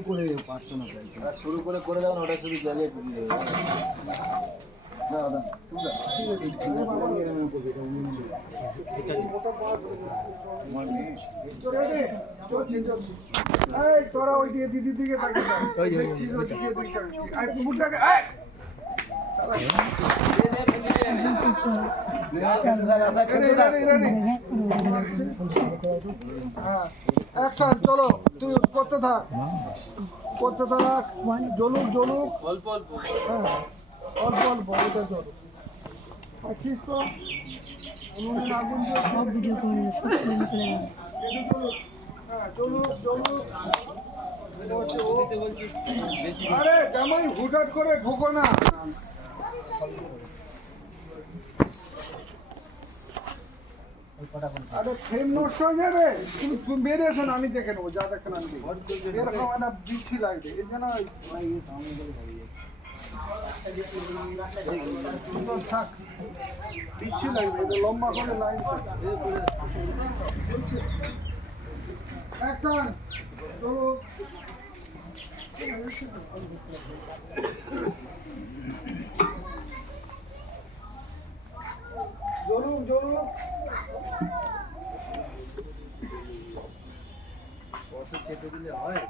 শুরু করে পারছ না তাই শুরু করে করে যাও না ওটা শুধু জলে তোরা ওই দিকে দিদির দিকে তাকিয়ে অ্যাকশন চলো। তুই করতে থাক। করতে থাক। জলুক জলুক অল্প অল্প। হ্যাঁ। অল্প অল্প। এটা চলো। আছিস তো? উনুনের আগুন সব ভিডিও করে নিল সব করে চলে গেল। হ্যাঁ বলছি আরে জামাই হুটহাট করে ঢুকো না। আরে ফ্রেম নষ্ট হয়ে যাবে? তুমি তুমি বেরিয়ে এসো আমি দেখে নেব, যা দেখেন আমি এরকম একটা বিচ্ছি লাগবে, এর জন্য লম্বা লাইন অ্যাকশন চলো জ্বলুক জ্বলুক খেতে দিলে হয়